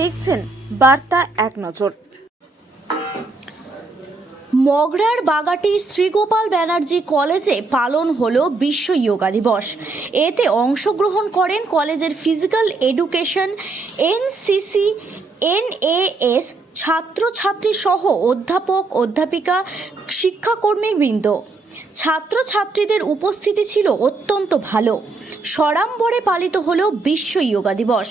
দেখছেন বার্তা এক নজর। মগরার বাগাটি শ্রীগোপাল ব্যানার্জি কলেজে পালন হলো বিশ্ব যোগা দিবস। এতে অংশগ্রহণ করেন কলেজের ফিজিক্যাল এডুকেশন, এনসিসি, এনএএস ছাত্রছাত্রী সহ অধ্যাপক, অধ্যাপিকা, শিক্ষাকর্মীবৃন্দ। ছাত্রছাত্রীদের উপস্থিতি ছিল অত্যন্ত ভালো। সড়াম্বরে পালিত হলো বিশ্ব যোগা দিবস।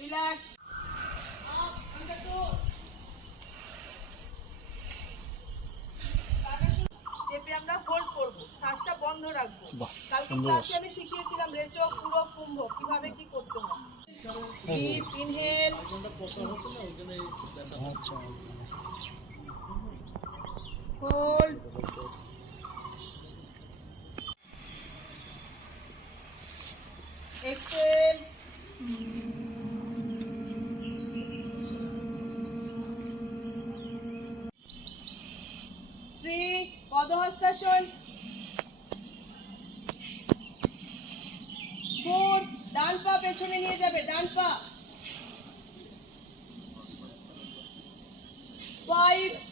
Relax. Up on the toes. চেপে আমরা হোল্ড করব, শ্বাসটা বন্ধ রাখবো। কালকে ক্লাসে আমি শিখিয়েছিলাম রেচক, পূরক, কুম্ভ কিভাবে কি করতে হয়। Deep inhale, hold, exhale, padahastasana, 4 ডান পা পেছনে নিয়ে যাবে, ডান পা, 5